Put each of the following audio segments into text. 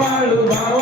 ಬಾಳು ಬಾವ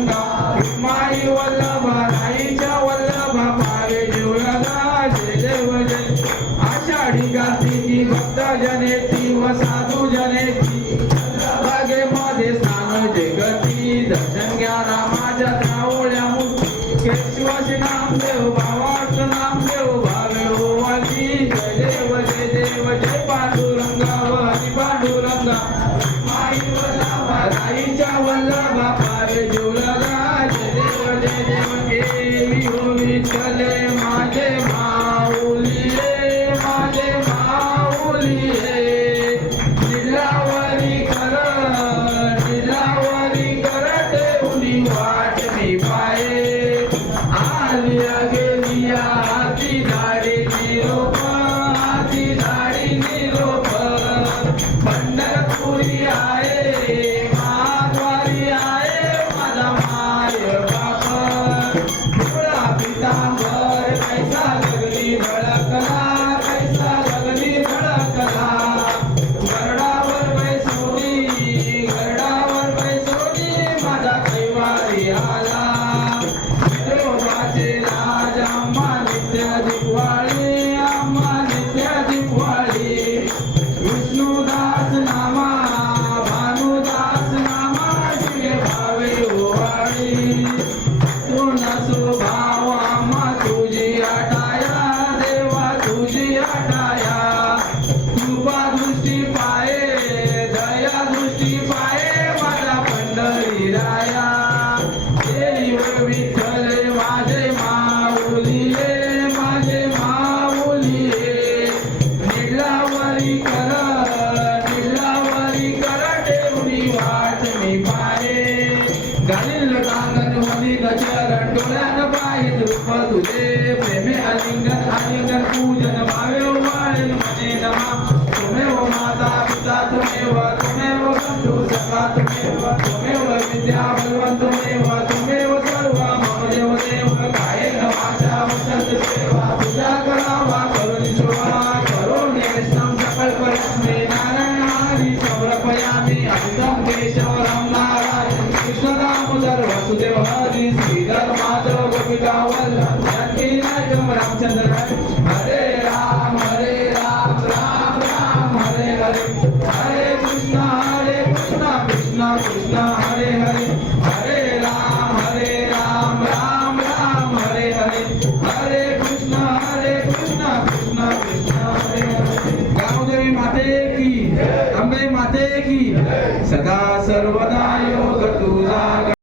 गंगा माई वल्लभा राईच्या ती व साधू जनेती बागे मध्ये स्थान जगती दर्शन घ्या रामाच्या धावळ्या मुक्ती केशवाचे नाम देव भावाचं नाम Why me? Why? yeah, yeah. अनिल कांगन मनी गचरन डोलन पाई द्रुपद दे प्रेम अलिंगन अलिंगन पूजन भावे Jaraguá, Sutema, Lá, Dizinho.